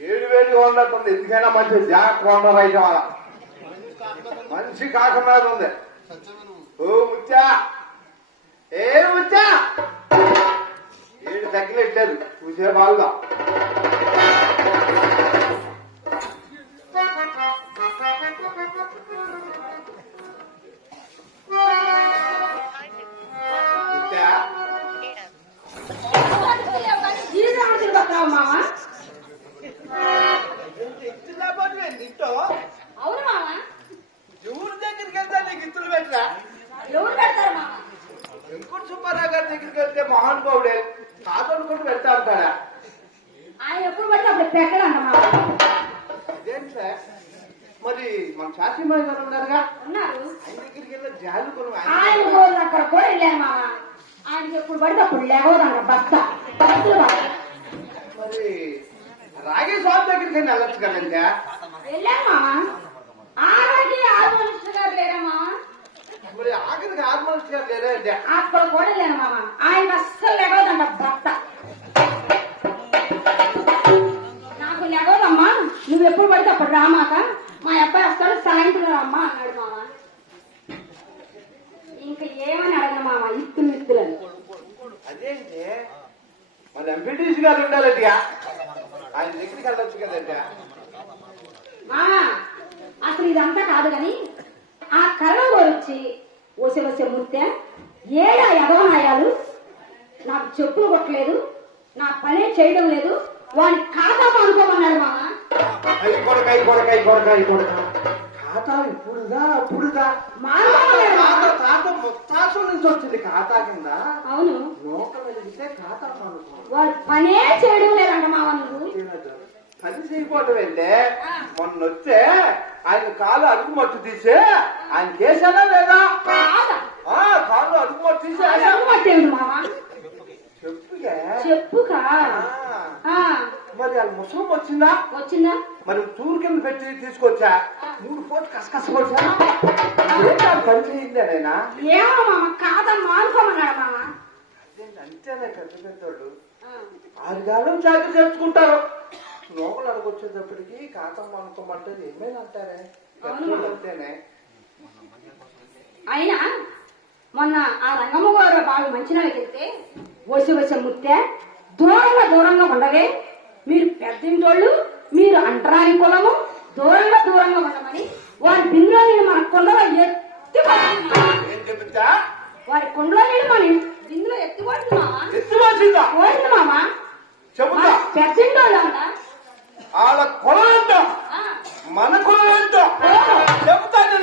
ఏడు వేడిగా ఉండటుంది ఎందుకైనా మంచి జాగ్రత్త ఉండరు అయితే వాళ్ళ మనిషి కాకుండా ఉంది. ఓ ముచ్చా. ఏ ముచ్చా? ఏడు తగ్గిలెట్టారు చూసే వాళ్ళ. మహానుభావుడే కాదనుకుంటూ వెళ్తా అంటాడా? ఆయన ఎప్పుడు పడితే అప్పుడు సార్? మరి మన శాస్త్రిమాయి గారు ఉన్నారుగా? ఉన్నారు. ఆయన దగ్గరికి వెళ్ళి జాలు కొను ఆయన అక్కడ కూడా వెళ్ళాను మామ ఆయనకి ఎప్పుడు పడితే అప్పుడు లేవదంట బస్త. మరి రాగే స్వామి దగ్గరికి వెళ్ళి వెళ్ళొచ్చు కదండి? వెళ్ళాను మామ ఆరోగ్య ఆరు మనుషులు గారు లేరా మామ మరి ఆఖరికి లేరా అండి? అక్కడ కూడా వెళ్ళాను మామ. ఆయన అస్సలు లేవదంట భర్త. నాకు లేవదమ్మా నువ్వు ఎప్పుడు పడితే అప్పుడు రామాక మా అబ్బాయి వస్తాడు సాయంత్రం రమ్మా అన్నాడు మామ. ఇంకా ఏమని అడగను మామ? ఇత్తులు ఇత్తులని. అదేంటి? మరి ఎంపీటీసీ గారు ఉండాలండి ఆయన దగ్గరికి వెళ్ళొచ్చు కదండి. మామ అసలు ఇదంతా కాదు కానీ వచ్చి వసే వసే ముత్తే ఏడా ఎదవనాయాలు నాకు చెప్పులు కొట్టలేదు నా పనే చేయడం లేదు వాడిని ఖాతా అనుకోమన్నాడు మామ. అయి కొడక అయి కొడక అయి కొడక అయి కొడక. ఖాతా ఇప్పుడుదా అప్పుడుదా? తాత తాత ముత్తాసు నుంచి వచ్చింది ఖాతా కింద. అవును. నోక వెలిగితే ఖాతా అనుకో వాడు పనే చేయడం లేదంట మామ నువ్వు. పని చేయకపోవటం ఏంటే? మొన్న వస్తే ఆయన కాలు అడుగు మట్టు తీసి ఆయన చేశానా లేదా? కాలు అడుగు మట్టు తీసి చెప్పుగా ఆ, మరి వాళ్ళ ముసలం వచ్చిందా? వచ్చిందా? మరి తూరు కింద పెట్టి తీసుకొచ్చా? మూడు పోటీ కసకస కొట్టా ఏంటా పని చేయింది ఏమో మామ మామ. అంతేనే పెద్ద పెద్దోళ్ళు? ఆరు కాలం చాకరీ చేసుకుంటారు లోపల అడగొచ్చేటప్పటికి కాతం అనుకోమంటే ఏమైనా అంటారే? అంతేనే అయినా మొన్న ఆ రంగమ్మ గారు బాగా మంచినీళ్ళకి వెళ్తే వసి వసి ముత్తే దూరంగా దూరంగా ఉండవే. మీరు పెద్దింటోళ్ళు మీరు అంటరాని కులము దూరంగా దూరంగా ఉండమని వారి బిందులో నీళ్ళు మన కుండలో ఎత్తి వారి కుండలో నీళ్ళు మన బిందులో ఎత్తి పడుతుంది మామ ఎత్తు వచ్చిందా పోయింది మామ. పెద్దింటోళ్ళు అంట వాళ్ళ కులం ఎంత? మన కులం ఎంత? చెప్తాను